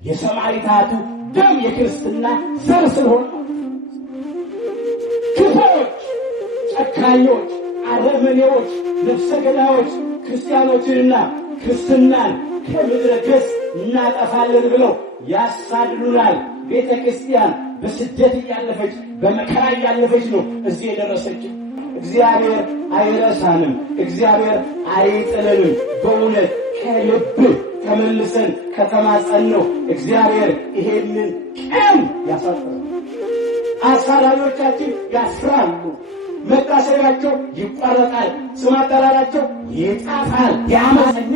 የሰማዕታቱ ደም የክርስትና ዘር ስለሆነ ክፉዎች፣ ጨካኞች፣ አረመኔዎች፣ ነፍሰ ገዳዮች ክርስቲያኖችንና ክርስትናን ከምድረ ገጽ እናጠፋለን ብለው ያሳድዱናል። ቤተ ክርስቲያን በስደት እያለፈች በመከራ እያለፈች ነው እዚህ የደረሰችው። እግዚአብሔር አይረሳንም። እግዚአብሔር አይጥለንም። በእውነት ከልብ ተመልሰን ከተማጸንነው እግዚአብሔር ይሄንን ቀን ያሳጥራል። አሳዳጆቻችን ያስራሉ። መታሰቢያቸው ይቋረጣል። ስም አጠራራቸው ይጣፋል። የአመፀኛ፣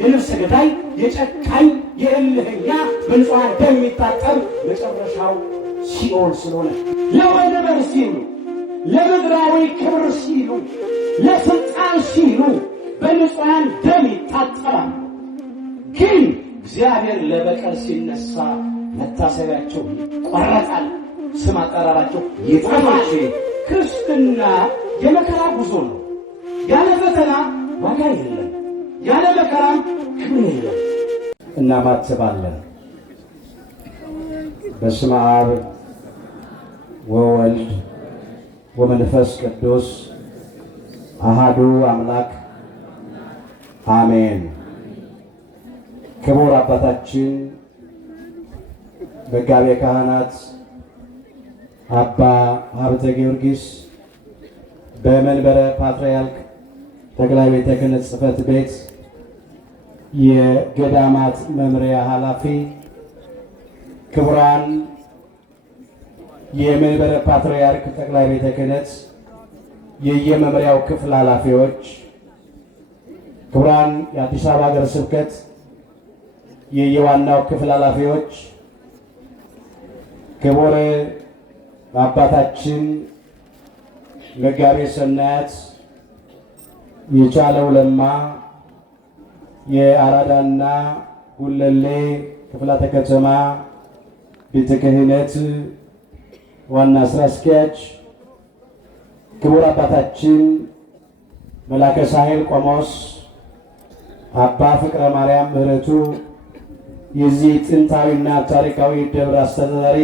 የነፍሰ ገዳይ፣ የጨካኝ፣ የእልህኛ በንጹሐን ደም የሚታጠብ መጨረሻው ሲኦል ስለሆነ ለወንበር ሲሉ፣ ለምድራዊ ክብር ሲሉ፣ ለስልጣን ሲሉ በንጹሐን ደም ይታጠባል። ግን እግዚአብሔር ለበቀል ሲነሳ መታሰቢያቸው ይቋረጣል። ስም አጠራራቸው ይጠፋል። ክርስትና የመከራ ጉዞ ነው። ያለ ፈተና ዋጋ የለም፣ ያለ መከራም ክብር የለም። እናማትባለን። በስመ አብ ወወልድ ወመንፈስ ቅዱስ አሃዱ አምላክ አሜን። ክቡር አባታችን መጋቤ ካህናት አባ ሀብተ ጊዮርጊስ በመንበረ ፓትርያርክ ጠቅላይ ቤተ ክህነት ጽሕፈት ቤት የገዳማት መምሪያ ኃላፊ፣ ክቡራን የመንበረ ፓትርያርክ ጠቅላይ ቤተ ክህነት የየመምሪያው ክፍል ኃላፊዎች፣ ክቡራን የአዲስ አበባ ሀገረ ስብከት የየዋናው ክፍል ኃላፊዎች፣ ክቡር አባታችን መጋቤ ሰናያት የቻለው ለማ የአራዳና ጉለሌ ክፍላተ ከተማ ቤተ ክህነት ዋና ስራ አስኪያጅ፣ ክቡር አባታችን መላከ ሳህል ቆሞስ አባ ፍቅረ ማርያም ምህረቱ የዚህ ጥንታዊና ታሪካዊ ደብር አስተዳዳሪ፣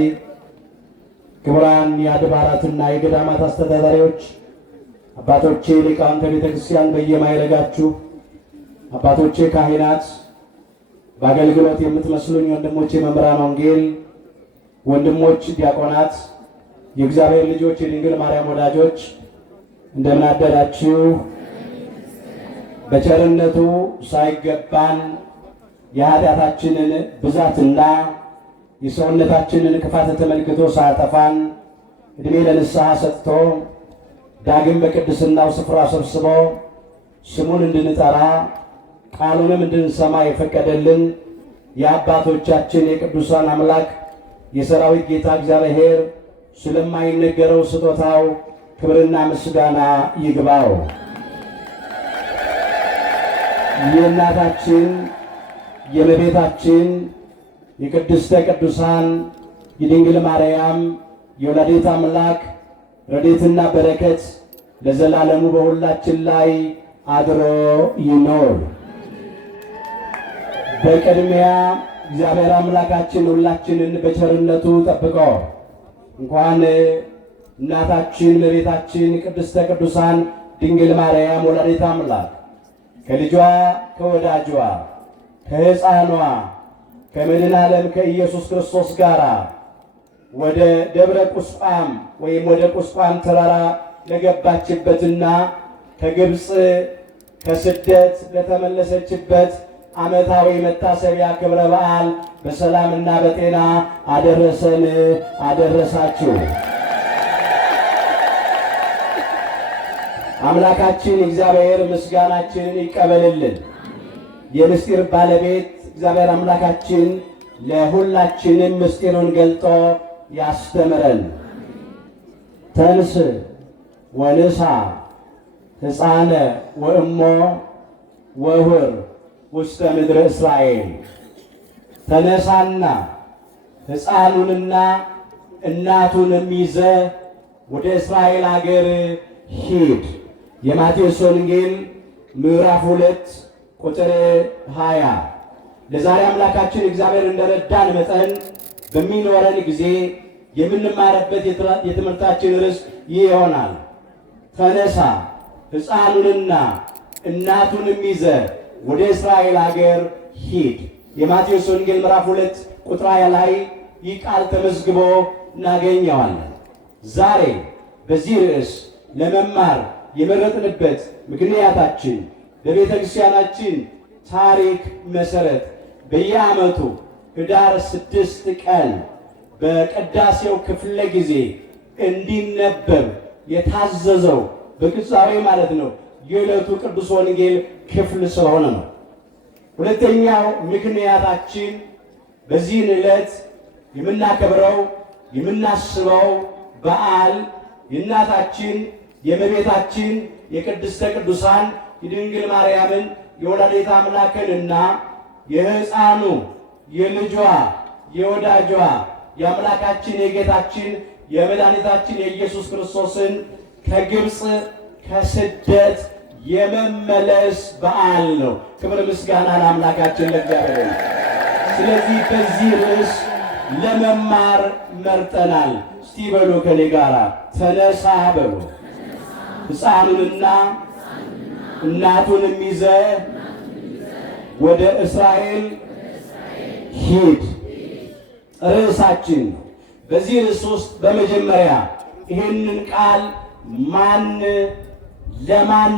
ክቡራን የአድባራትና የገዳማት አስተዳዳሪዎች፣ አባቶቼ ሊቃውንተ ቤተ ክርስቲያን በየማይረጋችሁ፣ አባቶቼ ካህናት፣ በአገልግሎት የምትመስሉኝ ወንድሞቼ መምህራን ወንጌል፣ ወንድሞች ዲያቆናት፣ የእግዚአብሔር ልጆች፣ የድንግል ማርያም ወዳጆች እንደምን አደራችሁ? በቸርነቱ ሳይገባን የኃጢአታችንን ብዛትና የሰውነታችንን ክፋት ተመልክቶ ሳያጠፋን ዕድሜ ለንስሐ ሰጥቶ ዳግም በቅድስናው ስፍራ ሰብስቦ ስሙን እንድንጠራ ቃሉንም እንድንሰማ የፈቀደልን የአባቶቻችን የቅዱሳን አምላክ የሰራዊት ጌታ እግዚአብሔር ስለማይነገረው ስጦታው ክብርና ምስጋና ይግባው። የእናታችን የእመቤታችን የቅድስተ ቅዱሳን የድንግል ማርያም የወላዲተ አምላክ ረድኤትና በረከት ለዘላለሙ በሁላችን ላይ አድሮ ይኖር። በቅድሚያ እግዚአብሔር አምላካችን ሁላችንን በቸርነቱ ጠብቆ እንኳን እናታችን እመቤታችን ቅድስተ ቅዱሳን ድንግል ማርያም ወላዲተ አምላክ ከልጇ ከወዳጇ ከሕፃኗ ከመድኃኔ ዓለም ከኢየሱስ ክርስቶስ ጋር ወደ ደብረ ቁስቋም ወይም ወደ ቁስቋም ተራራ ለገባችበትና ከግብፅ ከስደት ለተመለሰችበት ዓመታዊ መታሰቢያ ክብረ በዓል በሰላምና በጤና አደረሰን አደረሳችሁ። አምላካችን እግዚአብሔር ምስጋናችንን ይቀበልልን። የምስጢር ባለቤት እግዚአብሔር አምላካችን ለሁላችንም ምስጢሩን ገልጦ ያስተምረን። ተንስ ወንሳ ሕፃነ ወእሞ ወሁር ውስተ ምድረ እስራኤል። ተነሳና ሕፃኑንና እናቱንም ይዘ ወደ እስራኤል አገር ሂድ። የማቴዎስ ወንጌል ምዕራፍ 2 ቁጥር 20። ለዛሬ አምላካችን እግዚአብሔር እንደረዳን መጠን በሚኖረን ጊዜ የምንማርበት የትምህርታችን ርዕስ ይህ ይሆናል። ተነሳ ሕፃኑንና እናቱንም ይዘህ ወደ እስራኤል ሀገር ሂድ። የማቴዎስ ወንጌል ምዕራፍ 2 ቁጥር 20 ላይ ይህ ቃል ተመዝግቦ እናገኘዋለን። ዛሬ በዚህ ርዕስ ለመማር የመረጥንበት ምክንያታችን በቤተ ክርስቲያናችን ታሪክ መሰረት በየዓመቱ ኅዳር 6 ቀን በቅዳሴው ክፍለ ጊዜ እንዲነበብ የታዘዘው በቅጻሬ ማለት ነው የዕለቱ ቅዱስ ወንጌል ክፍል ስለሆነ ነው። ሁለተኛው ምክንያታችን በዚህን ዕለት የምናከብረው የምናስበው በዓል የእናታችን የእመቤታችን የቅድስተ ቅዱሳን የድንግል ማርያምን የወላዲተ አምላክንና የሕፃኑ የልጇ የወዳጇ የአምላካችን የጌታችን የመድኃኒታችን የኢየሱስ ክርስቶስን ከግብፅ ከስደት የመመለስ በዓል ነው። ክብር ምስጋና ለአምላካችን ለእግዚአብሔር። ስለዚህ በዚህ ርዕስ ለመማር መርጠናል። እስቲ በሉ ከኔ ጋራ ተነሳ በሉ። ሕፃኑንና እናቱንም ይዘህ ወደ እስራኤል ሂድ ርዕሳችን ነው። በዚህ ርዕስ ውስጥ በመጀመሪያ ይህንን ቃል ማን ለማን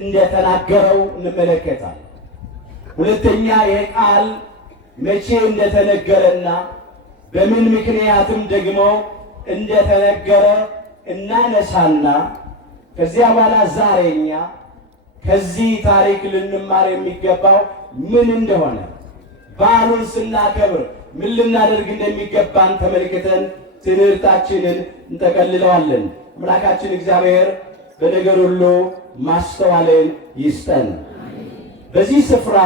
እንደተናገረው እንመለከታለን። ሁለተኛ ይህ ቃል መቼ እንደተነገረና በምን ምክንያትም ደግሞ እንደተነገረ እናነሳና ከዚያ በኋላ ዛሬኛ ከዚህ ታሪክ ልንማር የሚገባው ምን እንደሆነ በዓሉን ስናከብር ምን ልናደርግ እንደሚገባን ተመልክተን ትምህርታችንን እንጠቀልለዋለን። አምላካችን እግዚአብሔር በነገር ሁሉ ማስተዋልን ይስጠን። በዚህ ስፍራ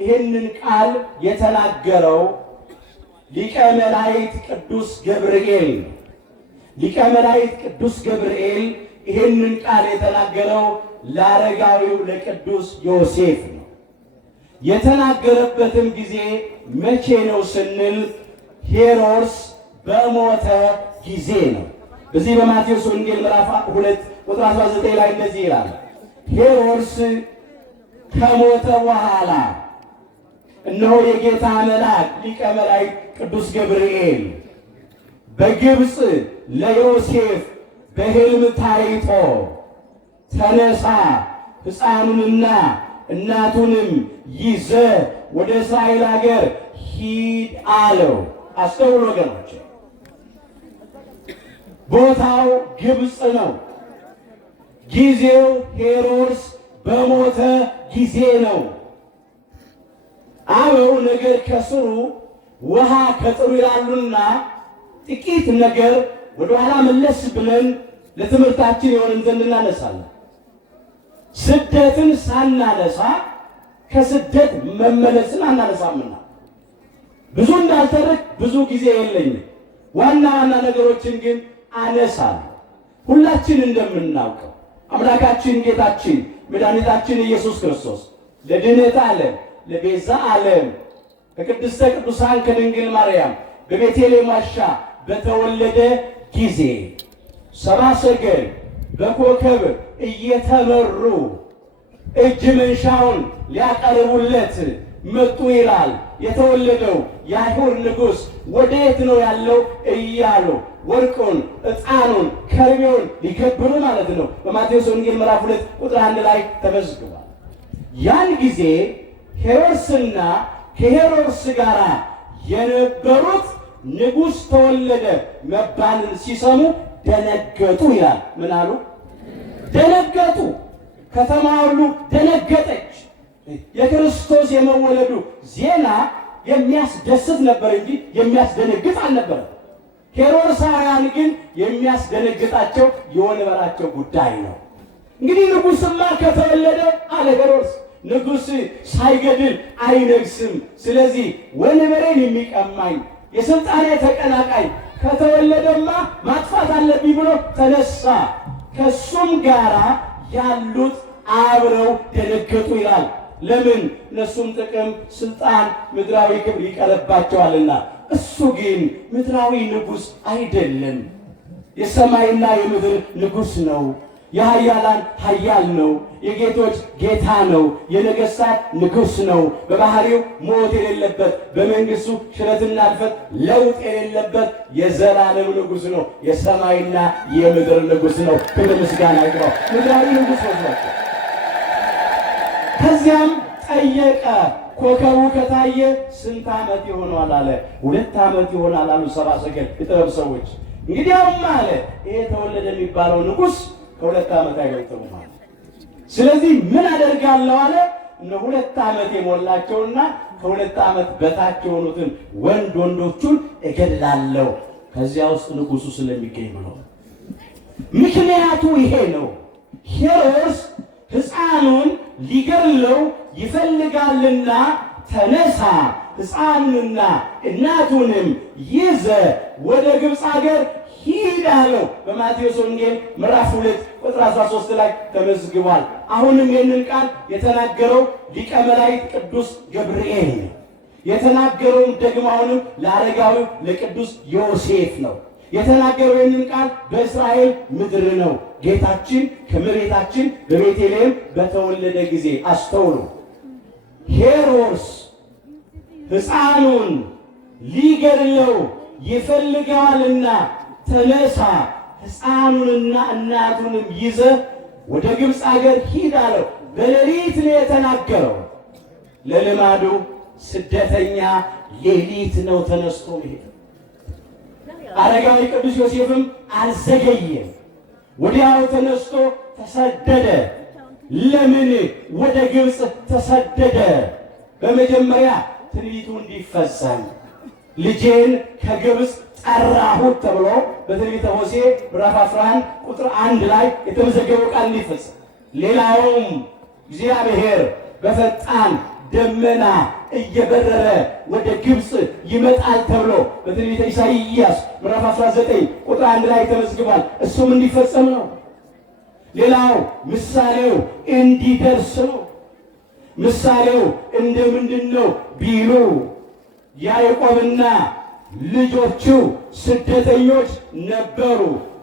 ይህንን ቃል የተናገረው ሊቀ መላእክት ቅዱስ ገብርኤል ነው። ሊቀ መላእክት ቅዱስ ገብርኤል ይህንን ቃል የተናገረው ለአረጋዊው ለቅዱስ ዮሴፍ ነው። የተናገረበትም ጊዜ መቼ ነው ስንል ሄሮድስ በሞተ ጊዜ ነው። በዚህ በማቴዎስ ወንጌል ምዕራፍ 2 ቁጥር 19 ላይ እንደዚህ ይላል። ሄሮድስ ከሞተ በኋላ እነሆ የጌታ መልአክ ሊቀ መላእክት ቅዱስ ገብርኤል በግብፅ ለዮሴፍ በሕልም ታይቶ ተነሳ ሕፃኑንና እናቱንም ይዘህ ወደ እስራኤል ሀገር ሂድ አለው። አስተውሉ ወገኖች፣ ቦታው ግብፅ ነው። ጊዜው ሄሮድስ በሞተ ጊዜ ነው። አበው ነገር ከስሩ ውሃ ከጥሩ ይላሉና ጥቂት ነገር ወደኋላ መለስ ብለን ለትምህርታችን የሆነን ዘንድ እናነሳለን። ስደትን ሳናነሳ ከስደት መመለስን አናነሳምና ብዙ እንዳልተርክ ብዙ ጊዜ የለኝም። ዋና ዋና ነገሮችን ግን አነሳለሁ። ሁላችን እንደምናውቀው አምላካችን ጌታችን መድኃኒታችን ኢየሱስ ክርስቶስ ለድኅነት ዓለም ለቤዛ ዓለም ከቅድስተ ቅዱሳን ከድንግል ማርያም በቤተልሔም ዋሻ በተወለደ ጊዜ ሰብአ ሰገል በኮከብ እየተመሩ እጅ መንሻውን ሊያቀርቡለት መጡ ይላል። የተወለደው የአይሁድ ንጉሥ ወዴት ነው ያለው እያሉ ወርቁን፣ ዕጣኑን፣ ከርቤውን ሊገብሩ ማለት ነው። በማቴዎስ ወንጌል ምዕራፍ 2 ቁጥር 1 ላይ ተመዝግቧል። ያን ጊዜ ሄሮድስና ከሄሮድስ ጋር የነበሩት ንጉሥ ተወለደ መባልን ሲሰሙ ደነገጡ ይላል። ምን አሉ? ደነገጡ። ከተማ ሁሉ ደነገጠች። የክርስቶስ የመወለዱ ዜና የሚያስደስት ነበር እንጂ የሚያስደነግጥ አልነበረም። ሄሮድሳውያን ግን የሚያስደነግጣቸው የወንበራቸው ጉዳይ ነው። እንግዲህ ንጉሥማ ከተወለደ አለ ሄሮድስ፣ ንጉሥ ሳይገድል አይነግስም። ስለዚህ ወንበሬን የሚቀማኝ የስልጣኔ ተቀናቃኝ ከተወለደማ ማጥፋት አለብኝ ብሎ ተነሳ። ከሱም ጋራ ያሉት አብረው ደነገጡ ይላል። ለምን? እነሱም ጥቅም፣ ስልጣን፣ ምድራዊ ክብር ይቀርባቸዋልና። እሱ ግን ምድራዊ ንጉሥ አይደለም። የሰማይና የምድር ንጉሥ ነው። የኃያላን ኃያል ነው። የጌቶች ጌታ ነው። የነገሥታት ንጉሥ ነው። በባህሪው ሞት የሌለበት፣ በመንግሥቱ ሽረትና እልፈት ለውጥ የሌለበት የዘላለም ንጉሥ ነው። የሰማይና የምድር ንጉሥ ነው። ክብር ምስጋና ይግባው። ምድራዊ ንጉሥ ናቸው። ከዚያም ጠየቀ። ኮከቡ ከታየ ስንት ዓመት ይሆናል አለ። 2 ዓመት ይሆናል አሉ ሰብአ ሰገል የጥበብ ሰዎች። እንግዲያውም አለ ይሄ ተወለደ የሚባለው ንጉሥ ከ2 ዓመት አይበልጥም ማለት። ስለዚህ ምን አደርጋለሁ አለ? እነ 2 ዓመት የሞላቸውና ከ2 ዓመት በታች የሆኑትን ወንዶቹን እገድላለሁ፣ ከዚያ ውስጥ ንጉሡ ስለሚገኝ ብሎ። ምክንያቱ ይሄ ነው። ሄሮድስ ሕፃኑን ሊገድለው ይፈልጋልና ተነሳ፣ ሕፃኑንና እናቱንም ይዘ ወደ ግብፅ አገር ሂድ አለው። በማቴዎስ ወንጌል ምዕራፍ 2 ቁጥር 13 ላይ ተመዝግቧል። አሁንም ይህንን ቃል የተናገረው ሊቀ መላእክት ቅዱስ ገብርኤል ነው። የተናገረውም ደግሞ አሁንም ለአረጋዊው ለቅዱስ ዮሴፍ ነው። የተናገረው ይህንን ቃል በእስራኤል ምድር ነው። ጌታችን ከእመቤታችን በቤተልሔም በተወለደ ጊዜ አስተውሉ። ሄሮድስ ሕፃኑን ሊገድለው ይፈልገዋልና ተነሳ፣ ሕፃኑንና እናቱንም ይዘ ወደ ግብፅ አገር ሂድ አለው። በሌሊት ነው የተናገረው። ለልማዱ ስደተኛ ሌሊት ነው ተነስቶ መሄድ። አረጋዊ ቅዱስ ዮሴፍም አልዘገየም። ወዲያው ተነስቶ ተሰደደ። ለምን ወደ ግብፅ ተሰደደ? በመጀመሪያ ትንቢቱ እንዲፈጸም ልጄን ከግብፅ ጠራሁት ተብሎ በትንቢተ ሆሴዕ ምዕራፍ 11 ቁጥር 1 ላይ የተመዘገበው ቃል እንዲፈጸም፣ ሌላውም እግዚአብሔር በፈጣን ደመና እየበረረ ወደ ግብፅ ይመጣል ተብሎ በትንቢተ ኢሳይያስ ምዕራፍ 19 ቁጥር 1 ላይ ተመዝግቧል። እሱም እንዲፈጸም ነው። ሌላው ምሳሌው እንዲደርስ ነው። ምሳሌው እንደምንድን ነው ቢሉ ያዕቆብና ልጆቹ ስደተኞች ነበሩ።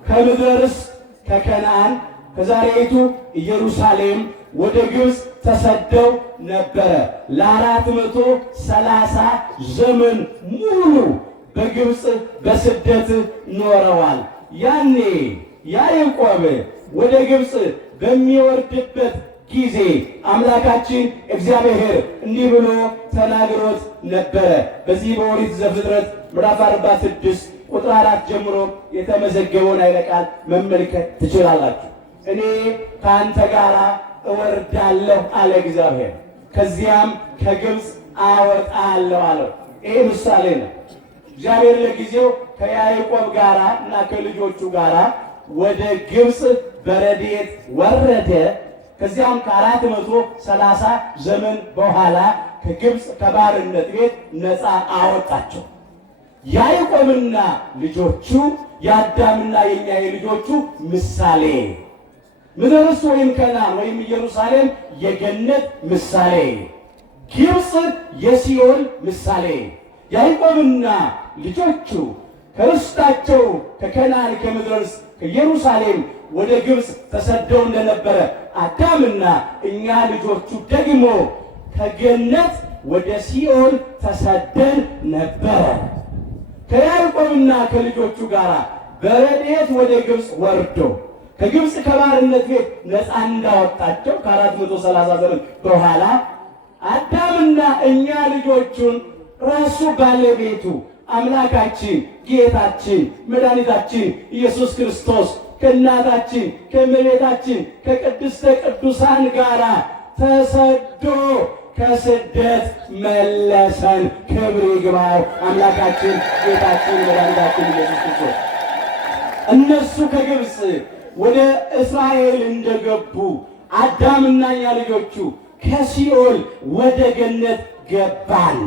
ከምድረ ርስት ከከነዓን ከዛሬይቱ ኢየሩሳሌም ወደ ግብፅ ተሰደው ነበረ። ለ430 ዘመን ሙሉ በግብፅ በስደት ኖረዋል። ያኔ ያዕቆብ ወደ ግብፅ በሚወርድበት ጊዜ አምላካችን እግዚአብሔር እንዲህ ብሎ ተናግሮት ነበረ። በዚህ በኦሪት ዘፍጥረት ምዕራፍ 46 ቁጥር 4 ጀምሮ የተመዘገበውን ኃይለ ቃል መመልከት ትችላላችሁ። እኔ ከአንተ ጋር እወርዳለሁ አለ እግዚአብሔር፣ ከዚያም ከግብፅ አወጣለሁ አለው። ይሄ ምሳሌ ነው። እግዚአብሔር ለጊዜው ከያዕቆብ ጋራ እና ከልጆቹ ጋራ ወደ ግብፅ በረድኤት ወረደ። ከዚያም ከ430 ዘመን በኋላ ከግብፅ ከባርነት ቤት ነፃ አወጣቸው። ያዕቆብና ልጆቹ የአዳምና የኛ የልጆቹ ምሳሌ፣ ምድረ ርስት ወይም ከነዓን ወይም ኢየሩሳሌም የገነት ምሳሌ፣ ግብፅ የሲኦል ምሳሌ። ያዕቆብና ልጆቹ ከርስታቸው ከከነዓን ከምድረ ርስት ከኢየሩሳሌም ወደ ግብፅ ተሰደው እንደነበረ አዳምና እኛ ልጆቹ ደግሞ ከገነት ወደ ሲኦል ተሰደን ነበረ። ከያዕቆብና ከልጆቹ ጋር በረድኤት ወደ ግብፅ ወርዶ ከግብፅ ከባርነት ቤት ነፃ እንዳወጣቸው ከ430 ዘመን በኋላ አዳምና እኛ ልጆቹን ራሱ ባለቤቱ አምላካችን ጌታችን መድኃኒታችን ኢየሱስ ክርስቶስ ከእናታችን ከእመቤታችን ከቅድስተ ቅዱሳን ጋራ ተሰዶ ከስደት መለሰን። ክብር ይግባው አምላካችን ጌታችን መድኃኒታችን ኢየሱስ ክርስቶስ። እነሱ ከግብፅ ወደ እስራኤል እንደገቡ አዳምና እኛ ልጆቹ ከሲኦል ወደ ገነት ገባን።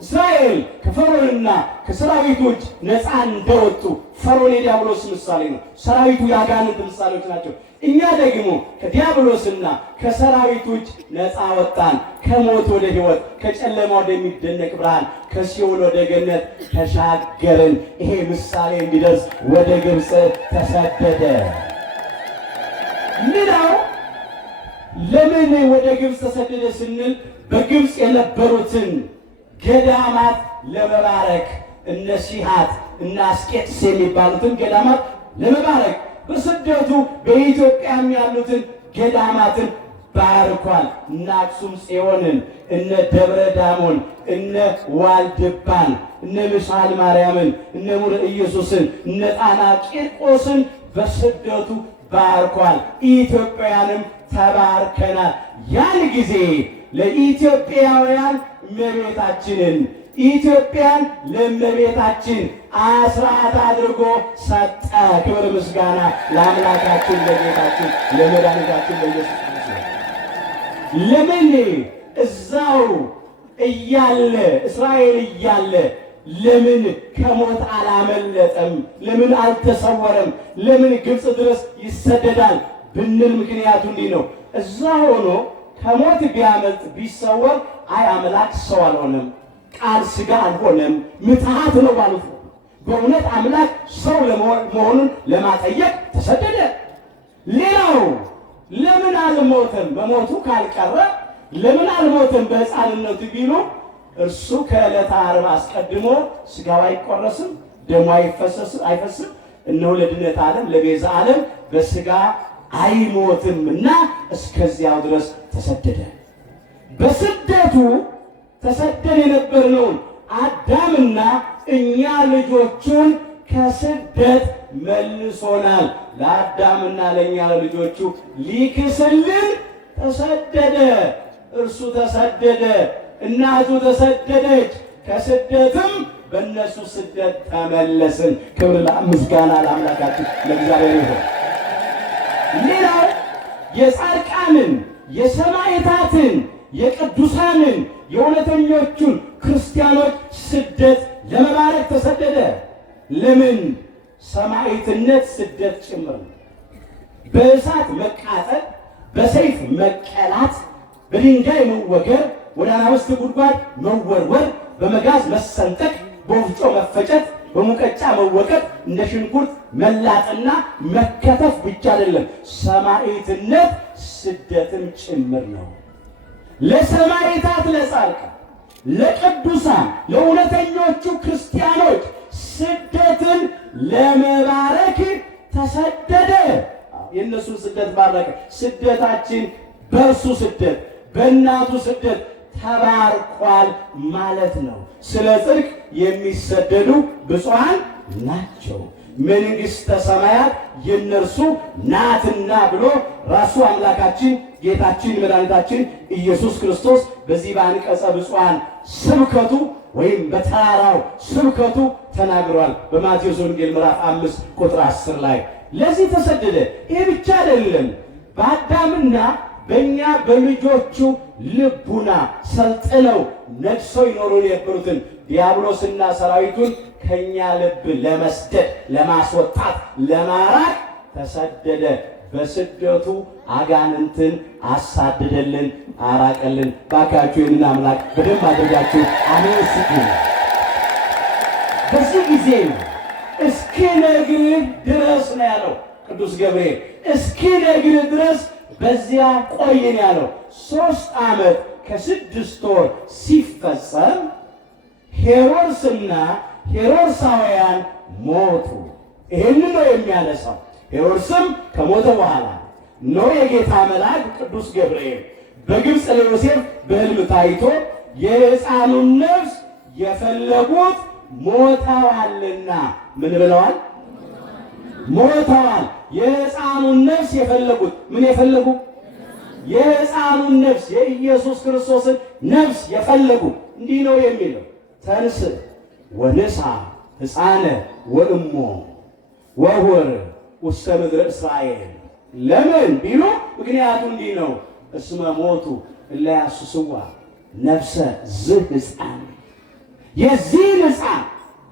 እስራኤል ከፈርዖንና ከሰራዊቶች ነፃ እንደወጡ ፈርዖን የዲያብሎስ ምሳሌ ነው፣ ሰራዊቱ የአጋንንት ምሳሌዎች ናቸው። እኛ ደግሞ ከዲያብሎስና ከሰራዊቶች ነፃ ወጣን፣ ከሞት ወደ ሕይወት፣ ከጨለማ ወደሚደነቅ ብርሃን፣ ከሲኦል ወደ ገነት ተሻገርን። ይሄ ምሳሌ እንዲደርስ ወደ ግብፅ ተሰደደ። ሌላው ለምን ወደ ግብፅ ተሰደደ ስንል በግብፅ የነበሩትን ገዳማት ለመባረክ እነ ሲሃት እና አስቄጥስ የሚባሉትን ገዳማት ለመባረክ በስደቱ በኢትዮጵያም ያሉትን ገዳማትን ባርኳል። እነ አክሱም ጽዮንን፣ እነ ደብረ ዳሞን፣ እነ ዋልድባን፣ እነ ምሳል ማርያምን፣ እነ ሙረ ኢየሱስን፣ እነ ጣና ቂርቆስን በስደቱ ባርኳል። ኢትዮጵያውያንም ተባርከናል። ያን ጊዜ ለኢትዮጵያውያን እመቤታችንን ኢትዮጵያን ለእመቤታችን አስራት አድርጎ ሰጠ። ክብር ምስጋና ለአምላካችን ለጌታችን ለመድኃኒታችን ለኢየሱስ ክርስቶስ። ለምን እዛው እያለ እስራኤል እያለ ለምን ከሞት አላመለጠም? ለምን አልተሰወረም? ለምን ግብፅ ድረስ ይሰደዳል ብንል ምክንያቱ እንዲህ ነው። እዛ ሆኖ ከሞት ቢያመልጥ ቢሰወር አይ አምላክ ሰው አልሆነም፣ ቃል ሥጋ አልሆነም፣ ምትሃት ነው ባሉት ነው። በእውነት አምላክ ሰው መሆኑን ለማጠየቅ ተሰደደ። ሌላው ለምን አልሞተም? በሞቱ ካልቀረ ለምን አልሞተም በሕፃንነቱ ቢሉ እርሱ ከዕለተ ዓርብ አስቀድሞ ሥጋው አይቆረስም፣ ደሙ አይፈስም። እነሆ ለድነት ዓለም ለቤዛ ዓለም በሥጋ አይሞትም እና እስከዚያው ድረስ ተሰደደ። በስደቱ ተሰደን የነበርነውን አዳምና እኛ ልጆቹን ከስደት መልሶናል። ለአዳምና ለእኛ ለልጆቹ ሊክስልን ተሰደደ። እርሱ ተሰደደ፣ እናቱ ተሰደደች። ከስደትም በእነሱ ስደት ተመለስን። ክብር ምስጋና ለአምላካችን ለእግዚአብሔር ይሁን። ሌላው የጻድቃንን የሰማዕታትን የቅዱሳንን የእውነተኞቹን ክርስቲያኖች ስደት ለመባረክ ተሰደደ። ለምን? ሰማዕትነት ስደት ጭምር ነው። በእሳት መቃጠል፣ በሰይፍ መቀላት፣ በድንጋይ መወገር፣ ወደ አናብስት ጉድጓድ መወርወር፣ በመጋዝ መሰንጠቅ፣ በወፍጮ መፈጨት፣ በሙቀጫ መወቀጥ፣ እንደ ሽንኩርት መላጥና መከተፍ ብቻ አይደለም፣ ሰማዕትነት ስደትም ጭምር ነው። ለሰማዕታት ለጻድቃን፣ ለቅዱሳን፣ ለእውነተኞቹ ክርስቲያኖች ስደትን ለመባረክ ተሰደደ። የእነሱን ስደት ባረከ። ስደታችን በእርሱ ስደት በእናቱ ስደት ተባርኳል ማለት ነው። ስለ ጽድቅ የሚሰደዱ ብፁዓን ናቸው፣ መንግሥተ ሰማያት የእነርሱ ናትና ብሎ ራሱ አምላካችን ጌታችን መድኃኒታችን ኢየሱስ ክርስቶስ በዚህ በአንቀጸ ብፁዓን ስብከቱ ወይም በተራራው ስብከቱ ተናግሯል። በማቴዎስ ወንጌል ምዕራፍ 5 ቁጥር 10 ላይ ለዚህ ተሰደደ። ይህ ብቻ አይደለም፣ በአዳምና በእኛ በልጆቹ ልቡና ሰልጥነው ነግሰው ይኖሩ የነበሩትን ዲያብሎስና ሰራዊቱን ከኛ ልብ ለመስደድ ለማስወጣት ለማራቅ ተሰደደ። በስደቱ አጋንንትን አሳደደልን፣ አራቀልን። ባካችሁ ይህንን አምላክ በደንብ አድርጋችሁ አሜን ስጡ። በዚህ ጊዜ እስኪነግርህ ድረስ ነው ያለው ቅዱስ ገብርኤል። እስኪነግርህ ድረስ በዚያ ቆይን ያለው 3 ዓመት ከ6 ወር ሲፈጸም ሄሮድስና ሄሮድሳውያን ሞቱ። ይህን ነው የሚያነሳው። ሄሮድስም ከሞተ በኋላ ነው የጌታ መልአክ ቅዱስ ገብርኤል በግብፅ ለዮሴፍ በሕልም ታይቶ የሕፃኑን ነፍስ የፈለጉት ሞተዋልና ምን ብለዋል? ሞተዋል። የሕፃኑን ነፍስ የፈለጉት ምን የፈለጉ? የሕፃኑን ነፍስ የኢየሱስ ክርስቶስን ነፍስ የፈለጉ። እንዲህ ነው የሚለው ተንስ ወንሳ ሕፃነ ወእሞ ወሁር ውስተ ምድረ እስራኤል። ለምን ቢሉ ምክንያቱ እንዲህ ነው። እስመ ሞቱ እለ ያስስዋ ነፍሰ ዝህ ሕፃን የዚህን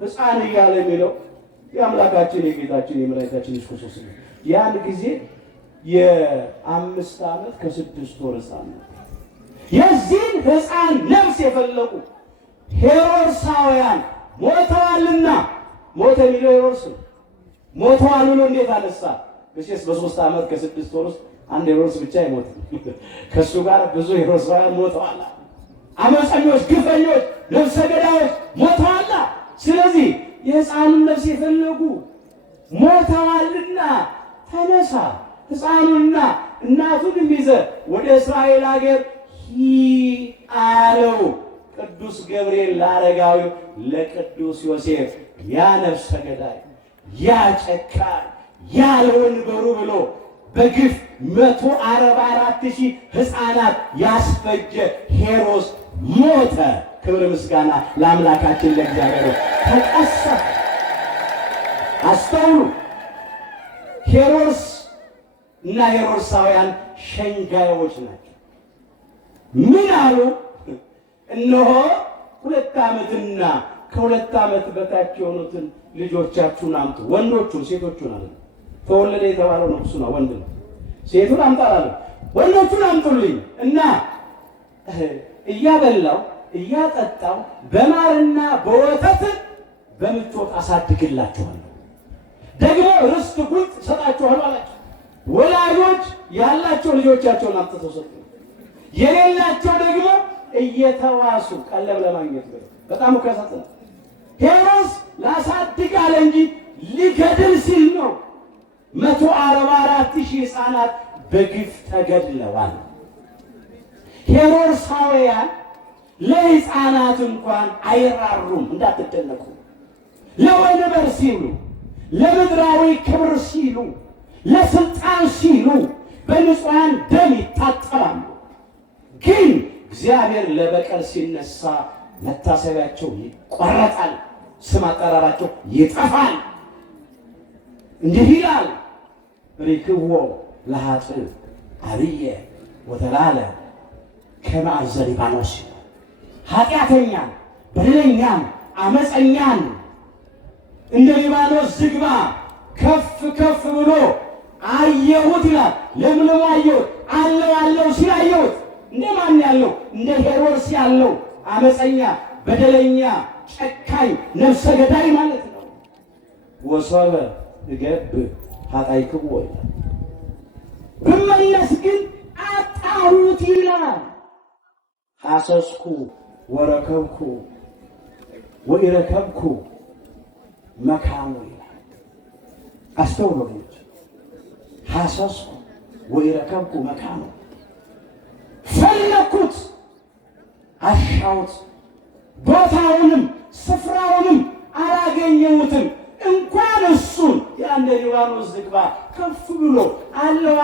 ሕፃን እያለ የሚለው የአምላካችን የጌታችን የመድኃኒታችን ኢየሱስ ክርስቶስ ነው። ያን ጊዜ የ5 ዓመት ከ6 ወር ሕፃን ነው። የዚህን ሕፃን ነፍስ የፈለቁ ሄሮድሳውያን ሞተዋልና፣ ሞተ የሚለው ሄሮድስ ነው። ሞተዋል ብሎ እንዴት አነሳ? በሴስ በ3 ዓመት ከ6 ወር ውስጥ አንድ ሄሮድስ ብቻ አይሞትም። ከእሱ ጋር ብዙ ሄሮድሳውያን ሞተዋል። አመፀኞች፣ ግፈኞች፣ ነፍሰ ገዳዮች ሞተዋል። ስለዚህ የሕፃኑን ነፍስ የፈለጉ ሞተዋልና ተነሳ፣ ሕፃኑንና እናቱን ይዘህ ወደ እስራኤል ሀገር ሂድ አለው ቅዱስ ገብርኤል ለአረጋዊው ለቅዱስ ዮሴፍ። ያ ነፍሰ ገዳይ፣ ያ ጨካኝ፣ ያ ለወንበሩ ብሎ በግፍ 144,000 ሕፃናት ያስፈጀ ሄሮድስ ሞተ። ክብር ምስጋና ለአምላካችን ለእግዚአብሔር። ተቀሰፈ። አስተውሉ። ሄሮድስ እና ሄሮድሳውያን ሸንጋዮች ናቸው። ምን አሉ? እነሆ 2 ዓመትና ከ2 ዓመት በታች የሆኑትን ልጆቻችሁን አምጡ። ወንዶቹን፣ ሴቶቹን አለ። ተወለደ የተባለው ነው፣ እሱ ነው፣ ወንድ ነው። ሴቱን አምጣላለ። ወንዶቹን አምጡልኝ እና እያበላው እያጠጣው በማርና በወተት በምቾት አሳድግላችኋለሁ፣ ደግሞ ርስት ጉልት ሰጣችኋለሁ አላቸው። ወላጆች ያላቸው ልጆቻቸውን አምጥተው ሰጡ። የሌላቸው ደግሞ እየተዋሱ ቀለብ ለማግኘት ብለው። በጣም እኮ ያሳዝናል። ሄሮድስ ላሳድግ አለ እንጂ ሊገድል ሲል ነው 144,000 ሕፃናት በግፍ ተገድለዋል። ሄሮድሳውያን ለሕፃናት እንኳን አይራሩም። እንዳትደነቁ። ለወንበር ሲሉ፣ ለምድራዊ ክብር ሲሉ፣ ለስልጣን ሲሉ በንጹሐን ደም ይታጠባሉ። ግን እግዚአብሔር ለበቀል ሲነሳ መታሰቢያቸው ይቆረጣል፣ ስም አጠራራቸው ይጠፋል። እንዲህ ይላል፣ ሪክዎ ለኃጥእ አብየ ወተላለ ከመዓዘ ሊባኖስ። ኃጢአተኛን፣ በደለኛን፣ አመፀኛን እንደ ሊባኖስ ዝግባ ከፍ ከፍ ብሎ አየሁት ይላል። ለምለም አየሁት፣ አለው ሲል አየሁት። እንደ ማን ያለው? እንደ ሄሮድስ ያለው አመፀኛ፣ በደለኛ፣ ጨካኝ፣ ነፍሰ ገዳይ ማለት ነው። ወሶበ እገብር ኃጣይክዎ ይላል። ብመለስ ግን አጣሁት ይላል። ሐሰስኩ ወረከብኩ ወኢረከብኩ መካኑ ይላል። አስተውሉ ወገኖች። ሐሰስኩ ወኢረከብኩ መካኑ፣ ፈለኩት፣ አሻሁት፣ ቦታውንም ስፍራውንም አላገኘሁትም። እንኳን እሱን ያለ ሊባኖስ ዝግባ ከፍ ብሎ አለው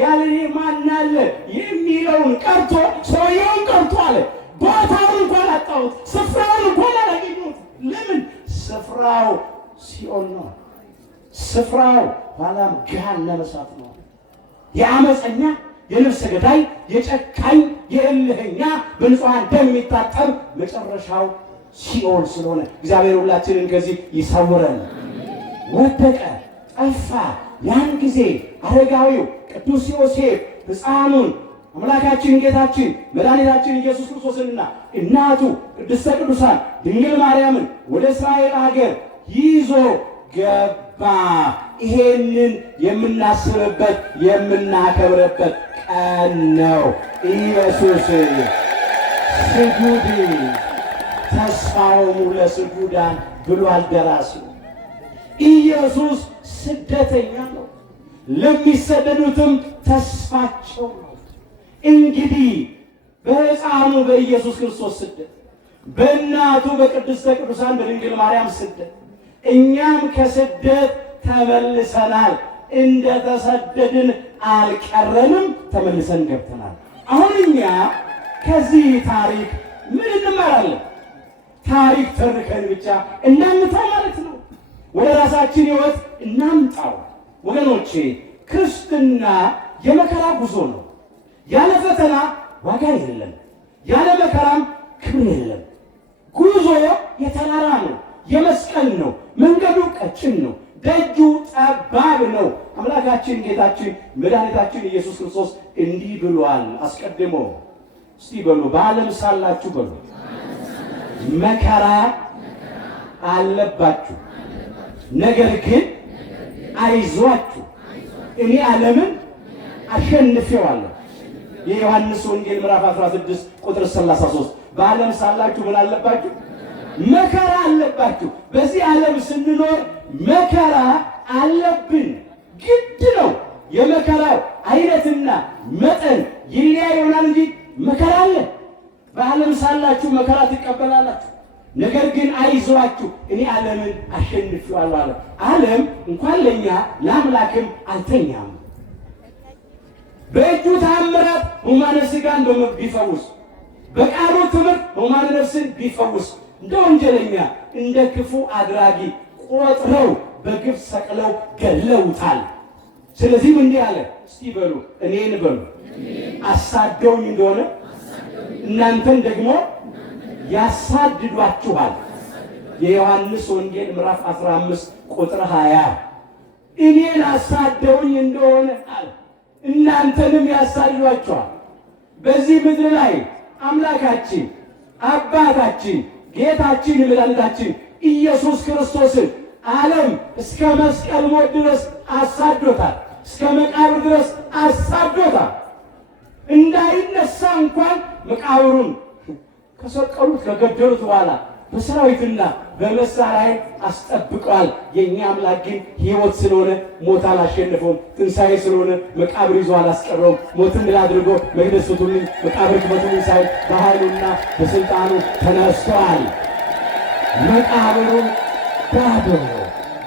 ያለኔ ማን አለ የሚለውን ቀርቶ ሰውየውን ቀርቶ አለ ቦታውን እንኳን አጣሁት፣ ስፍራውን እንኳን አላገኘሁት። ለምን? ስፍራው ሲኦል ነው። ስፍራው ኋላም ገሃነመ እሳት ነው። የአመፀኛ፣ የነፍሰ ገዳይ፣ የጨካኝ፣ የእልህኛ በንጹሐን ደም የሚታጠብ መጨረሻው ሲኦል ስለሆነ እግዚአብሔር ሁላችንን ከዚህ ይሰውረን። ወደቀ፣ ጠፋ። ያን ጊዜ አረጋዊው ቅዱስ ዮሴፍ ሕፃኑን አምላካችን ጌታችን መድኃኒታችን ኢየሱስ ክርስቶስንና እናቱ ቅድስተ ቅዱሳን ድንግል ማርያምን ወደ እስራኤል ሀገር ይዞ ገባ። ይሄንን የምናስብበት የምናከብርበት ቀን ነው። ኢየሱስ ስጁድ ተስፋውሙ ለስጁዳን ብሏል ደራሲው። ኢየሱስ ስደተኛ ነው፣ ለሚሰደዱትም ተስፋቸው ነው። እንግዲህ በሕፃኑ በኢየሱስ ክርስቶስ ስደት፣ በእናቱ በቅድስተ ቅዱሳን በድንግል ማርያም ስደት እኛም ከስደት ተመልሰናል። እንደተሰደድን አልቀረንም፣ ተመልሰን ገብተናል። አሁን እኛ ከዚህ ታሪክ ምን እንማራለን? ታሪክ ተርከን ብቻ እናምጣው ማለት ነው። ወደ ራሳችን ሕይወት እናምጣው። ወገኖቼ ክርስትና የመከራ ጉዞ ነው። ያለ ፈተና ዋጋ የለም፣ ያለ መከራም ክብር የለም። ጉዞ የተራራ ነው፣ የመስቀል ነው። መንገዱ ቀጭን ነው፣ ደጁ ጠባብ ነው። አምላካችን ጌታችን መድኃኒታችን ኢየሱስ ክርስቶስ እንዲህ ብሏል አስቀድሞ። እስቲ በሉ በዓለም ሳላችሁ በሉ መከራ አለባችሁ፣ ነገር ግን አይዟችሁ እኔ ዓለምን አሸንፌዋለሁ። የዮሐንስ ወንጌል ምዕራፍ 16 ቁጥር 33 በዓለም ሳላችሁ ምን አለባችሁ? መከራ አለባችሁ። በዚህ ዓለም ስንኖር መከራ አለብን፣ ግድ ነው። የመከራው አይነትና መጠን ይለያይ ይሆናል እንጂ መከራ አለ። በዓለም ሳላችሁ መከራ ትቀበላላችሁ፣ ነገር ግን አይዟችሁ እኔ ዓለምን አሸንፌዋለሁ አለ። ዓለም እንኳን ለእኛ ለአምላክም አልተኛም። በእጁ ተአምራት ሕሙማነ ሥጋን ቢፈውስ፣ በቃሉ ትምህርት ሕሙማነ ነፍስን ቢፈውስ፣ እንደ ወንጀለኛ እንደ ክፉ አድራጊ ቆጥረው በግፍ ሰቅለው ገለውታል። ስለዚህም እንዲህ አለ። እስቲ በሉ እኔን በሉ አሳደውኝ እንደሆነ እናንተን ደግሞ ያሳድዷችኋል። የዮሐንስ ወንጌል ምዕራፍ 15 ቁጥር 20 እኔን አሳደውኝ እንደሆነ አለ እናንተንም ያሳድዷችኋል። በዚህ ምድር ላይ አምላካችን አባታችን ጌታችን መድኃኒታችን ኢየሱስ ክርስቶስን ዓለም እስከ መስቀል ሞት ድረስ አሳዶታል። እስከ መቃብር ድረስ አሳዶታል። እንዳይነሳ እንኳን መቃብሩን ከሰቀሉት ከገደሉት በኋላ በሰራዊትና በመሳሪያ አስጠብቀዋል። የእኛ አምላክ ግን ሕይወት ስለሆነ ሞት አላሸነፈውም። ትንሣኤ ስለሆነ መቃብር ይዞ አላስቀረውም። ሞትን ድል አድርጎ መቅደስ ፍቱልኝ፣ መቃብር ክፈቱልኝ ሳይል በኃይሉና በሥልጣኑ ተነስተዋል። መቃብሩ ባዶ፣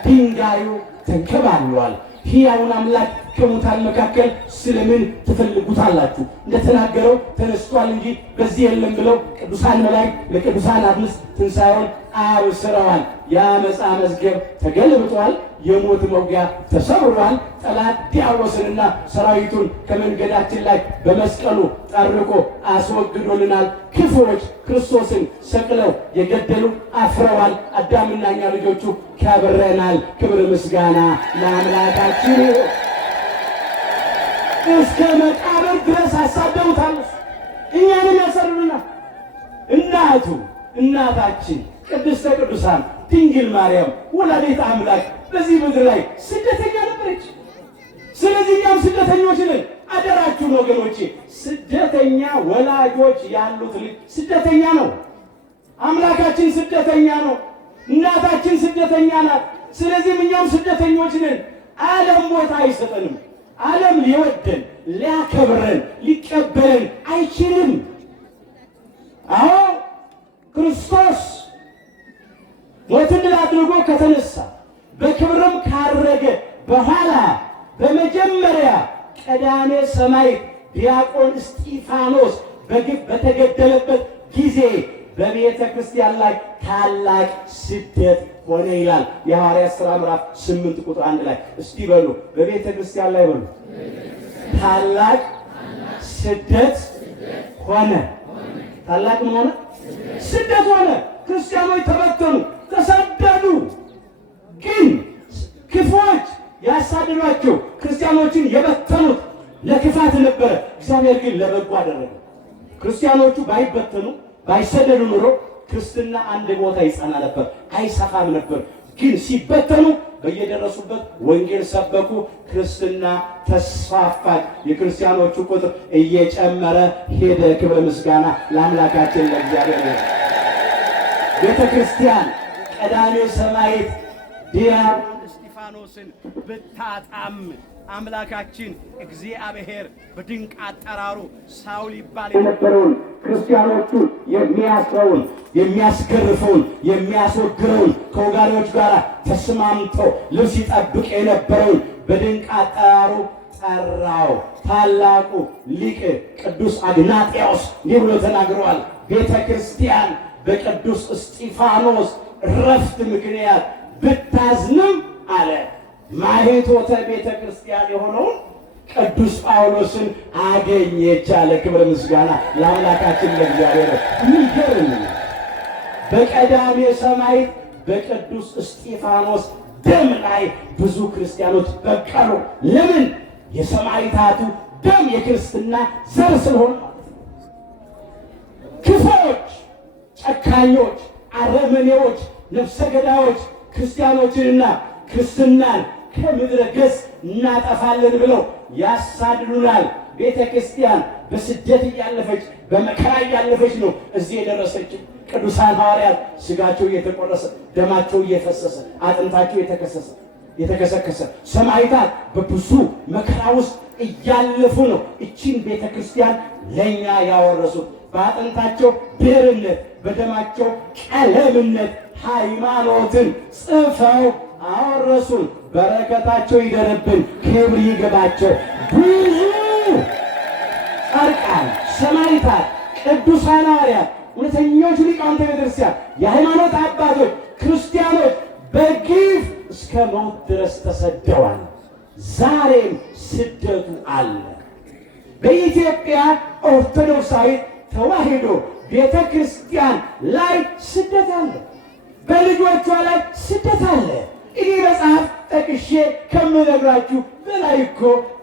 ድንጋዩ ተንከባሏል። ሕያውን አምላክ ከሙታን መካከል ስለምን ትፈልጉታላችሁ? እንደተናገረው ተነስቷል እንጂ በዚህ የለም ብለው ቅዱሳን መላእክት ለቅዱሳን አንስት ትንሣኤውን አብስረዋል። የዓመፃ መዝገብ ተገልብጧል። የሞት መውጊያ ተሰብሯል። ጠላት ዲያብሎስንና ሰራዊቱን ከመንገዳችን ላይ በመስቀሉ ጠርቆ አስወግዶልናል። ክፉዎች ክርስቶስን ሰቅለው የገደሉ አፍረዋል። አዳምና እኛ ልጆቹ ከብረናል። ክብር ምስጋና ለአምላካችን። እስከ መቃብር ድረስ አሳደውታል። እኛንም ያሰሩናል። እናታችን ቅድስተ ቅዱሳን ድንግል ማርያም ወላዲተ አምላክ በዚህ ምድር ላይ ስደተኛ ነበረች። ስለዚህ እኛም ስደተኞች ነን። አደራችሁን ወገኖቼ፣ ስደተኛ ወላጆች ያሉት ልጅ ስደተኛ ነው። አምላካችን ስደተኛ ነው። እናታችን ስደተኛ ናት። ስለዚህም እኛም ስደተኞች ነን። ዓለም ቦታ አይሰጠንም። ዓለም ሊወደን ሊያከብረን ሊቀበለን አይችልም። አዎ ክርስቶስ ሞትን ድል አድርጎ ከተነሳ በክብርም ካረገ በኋላ በመጀመሪያ ቀዳሜ ሰማዕት ዲያቆን እስጢፋኖስ በግፍ በተገደለበት ጊዜ በቤተ ክርስቲያን ላይ ታላቅ ስደት ሆነ ይላል የሐዋርያት ሥራ ምዕራፍ 8 ቁጥር 1 ላይ። እስቲ በሉ በቤተ ክርስቲያን ላይ በሉ ታላቅ ስደት ሆነ። ታላቅ ምን ሆነ? ስደት ሆነ። ክርስቲያኖች ተበተኑ፣ ተሰደዱ። ግን ክፉዎች ያሳደዷቸው ክርስቲያኖችን የበተኑት ለክፋት ነበረ። እግዚአብሔር ግን ለበጎ አደረገ። ክርስቲያኖቹ ባይበተኑ ባይሰደዱ ኑሮ ክርስትና አንድ ቦታ ይጸና ነበር፣ አይሰፋም ነበር። ግን ሲበተኑ በየደረሱበት ወንጌል ሰበኩ፣ ክርስትና ተስፋፋች። የክርስቲያኖቹ ቁጥር እየጨመረ ሄደ። ክብረ ምስጋና ለአምላካችን ለእግዚአብሔር። ቤተ ክርስቲያን ቀዳሜ ሰማዕት ዲያቆን እስጢፋኖስን ብታጣም አምላካችን እግዚአብሔር በድንቅ አጠራሩ ሳውል ይባል የነበረውን ክርስቲያኖቹን የሚያስረውን የሚያስገርፈውን የሚያስወግረውን ከወጋሪዎች ጋር ተስማምቶ ልብስ ይጠብቅ የነበረውን በድንቅ አጠራሩ ጠራው። ታላቁ ሊቅ ቅዱስ አግናጤዎስ እንዲህ ብሎ ተናግረዋል። ቤተ ክርስቲያን በቅዱስ እስጢፋኖስ ረፍት ምክንያት ብታዝንም አለ ማኅቶተ ቤተ ክርስቲያን የሆነውን ቅዱስ ጳውሎስን አገኘች አለ። ክብር ምስጋና ለአምላካችን ለእግዚአብሔር። የሚገርም በቀዳሜ ሰማዕት በቅዱስ እስጢፋኖስ ደም ላይ ብዙ ክርስቲያኖች በቀሉ። ለምን? የሰማዕታቱ ደም የክርስትና ዘር ስለሆነ። ክፉዎች፣ ጨካኞች፣ አረመኔዎች፣ ነፍሰ ገዳዮች ክርስቲያኖችንና ክርስትናን ከምድረ ገጽ እናጠፋለን ብለው ያሳድዱናል። ቤተ ክርስቲያን በስደት እያለፈች በመከራ እያለፈች ነው እዚህ የደረሰችው። ቅዱሳን ሐዋርያት ስጋቸው እየተቆረሰ ደማቸው እየፈሰሰ አጥንታቸው የተከሰከሰ ሰማዕታት በብዙ መከራ ውስጥ እያለፉ ነው እቺን ቤተ ክርስቲያን ለእኛ ያወረሱት። በአጥንታቸው ብዕርነት በደማቸው ቀለምነት ሃይማኖትን ጽፈው አወረሱን። በረከታቸው ይደርብን፣ ክብር ይግባቸው። ብዙ ጻድቃን፣ ሰማዕታት፣ ቅዱሳን ሐዋርያት፣ እውነተኞች ሊቃውንተ ቤተክርስቲያን፣ የሃይማኖት አባቶች፣ ክርስቲያኖች በግፍ እስከ ሞት ድረስ ተሰደዋል። ዛሬም ስደቱ አለ። በኢትዮጵያ ኦርቶዶክሳዊት ተዋሕዶ ቤተ ክርስቲያን ላይ ስደት አለ። በልጆቿ ላይ ስደት አለ። እኔ መጽሐፍ ጠቅሼ ከምነግራችሁ በላይ እኮ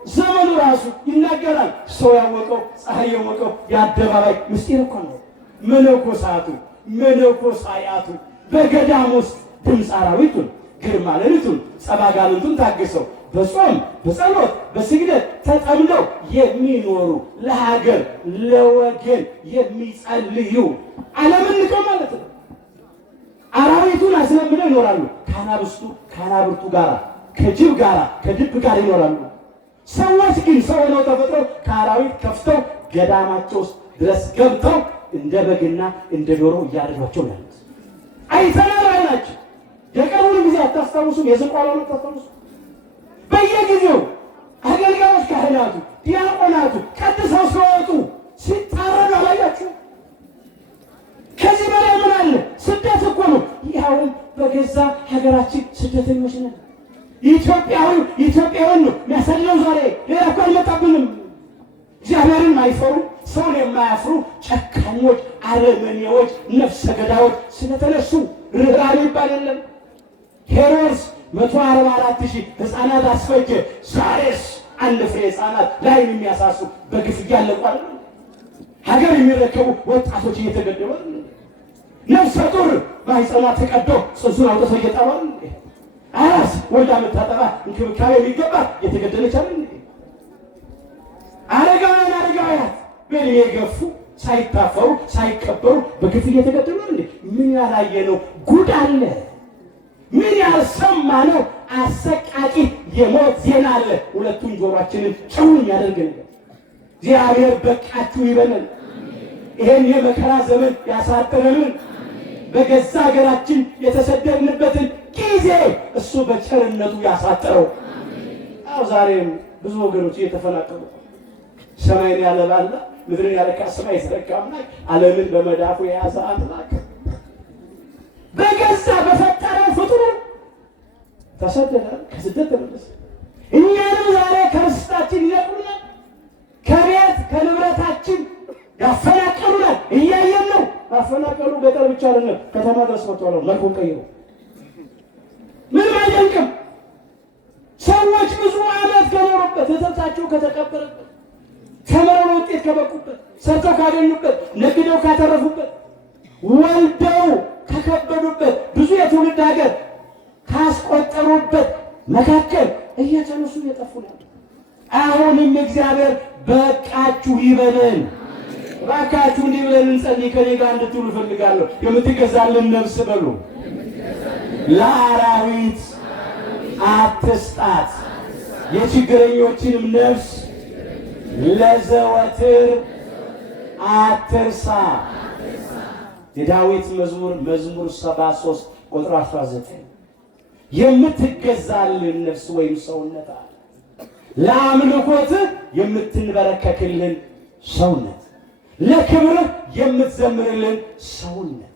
ዘመኑ ራሱ ይናገራል። ሰው ያወቀው ፀሐይ የሞቀው የአደባባይ ምስጢር እኮ ነው። መነኮሳያቱ በገዳም ውስጥ ድምፅ አራዊቱን ግርማ ሌሊቱን ጸባጋንንቱን ታግሰው በጾም በጸሎት በስግደት ተጠምደው የሚኖሩ ለሀገር ለወገን የሚጸልዩ ዓለምን ንቀው ማለት ነው። አራዊቱን አስለምደው ይኖራሉ። ከአናብርቱ ጋራ ከጅብ ጋራ ከድብ ጋር ይኖራሉ። ሰዎች ግን ሰው ሆነው ተፈጥረው ከአራዊት ከፍተው ገዳማቸው ውስጥ ድረስ ገብተው እንደ በግና እንደ ዶሮ እያደረጓቸው ያሉት አይተናል። አይናቸው የቀሩን ጊዜ አታስታውሱም? የዝቋላውን አታስታውሱም? በየጊዜው አገልጋዮች ካህናቱ፣ ዲያቆናቱ ቀድሰው ሲወጡ ሲታረዱ አላያችሁ? ከዚህ በላይ ምን አለ? ስደት እኮ ነው። ይኸውም በገዛ ሀገራችን ስደተኞች ነን። ኢትዮጵያዊ ነው የሚያሰድነው ዛሬ። ሌላ እኮ አልመጣብንም። እግዚአብሔርን የማይፈሩ ሰውን የማያፍሩ ጨካኞች፣ አረመኔዎች፣ ነፍሰ ገዳዮች ስለተነሱ ርኅራኄ ይባል የለም። ሄሮድስ 144,000 ሕፃናት አስፈጀ። ዛሬስ አንድ ፍሬ ሕፃናት ላይን የሚያሳሱ በግፍ እያለቁ አይደል? ሀገር የሚረከቡ ወጣቶች እየተገደሉ አይደል? ነፍሰ ጡር ማህፀኗ ተቀዶ ጽንሱን አውጥቶ እየጣሉ አይደል? አራስ ወልዳ መታጠባ እንክብካቤ የሚገባ እየተገደለች አይደል? አረጋውያት በዕድሜ የገፉ ሳይታፈሩ ሳይቀበሩ በግፍ እየተገደሉ አይደል? ምን ያላየነው ጉድ አለ? ምን ያልሰማነው አሰቃቂ የሞት ዜና አለ? ሁለቱም ጆሮአችንን ጭው የሚያደርግ ነገር። እግዚአብሔር በቃችሁ ይበለን። ይሄን የመከራ ዘመን ያሳጥረልን። በገዛ ሀገራችን የተሰደድንበትን ጊዜ እሱ በቸርነቱ ያሳጥረው። ዛሬም ብዙ ወገኖች እየተፈናቀሉ ሰማይን ያለ ባላ ምድርን ያለ ካስማ የተዘረጋ አምላክ ዓለምን በመዳፉ የያዘ አምላክ በገዛ በፈጠረው ፍጡር ተሰደደ፣ ከስደት ተመለሰ። እኛንም ዛሬ ከርስታችን ይነቅሉናል፣ ከቤት ከንብረታችን ያፈናቀሉናል። እያየን ነው። አፈናቀሉ ገጠር ብቻ አይደለም፣ ከተማ ድረስ መጥተዋል። መልኩን ቀይሮ ምንም አይደንቅም። ሰዎች ብዙ ዓመት ከኖሩበት እህቶቻቸው ከተቀበረበት ተምረው ውጤት ከበቁበት ሰርተው ካገኙበት ነግደው ካተረፉበት ወልደው ከከበዱበት ብዙ የትውልድ ሀገር ካስቆጠሩበት መካከል እየተነሱ እየጠፉ ነው። አሁንም እግዚአብሔር በቃችሁ ይበለን። እባካችሁ እንዲህ ብለን እንጸልይ። ከኔ ጋር እንድትውሉ እፈልጋለሁ። የምትገዛልን ነፍስ በሉ ለአራዊት አትስጣት፣ የችግረኞችንም ነፍስ ለዘወትር አትርሳ። የዳዊት መዝሙር 73 ቁጥር 19 የምትገዛልን ነፍስ ወይም ሰውነት አለ። ለአምልኮትህ የምትንበረከክልን ሰውነት፣ ለክብርህ የምትዘምርልን ሰውነት፣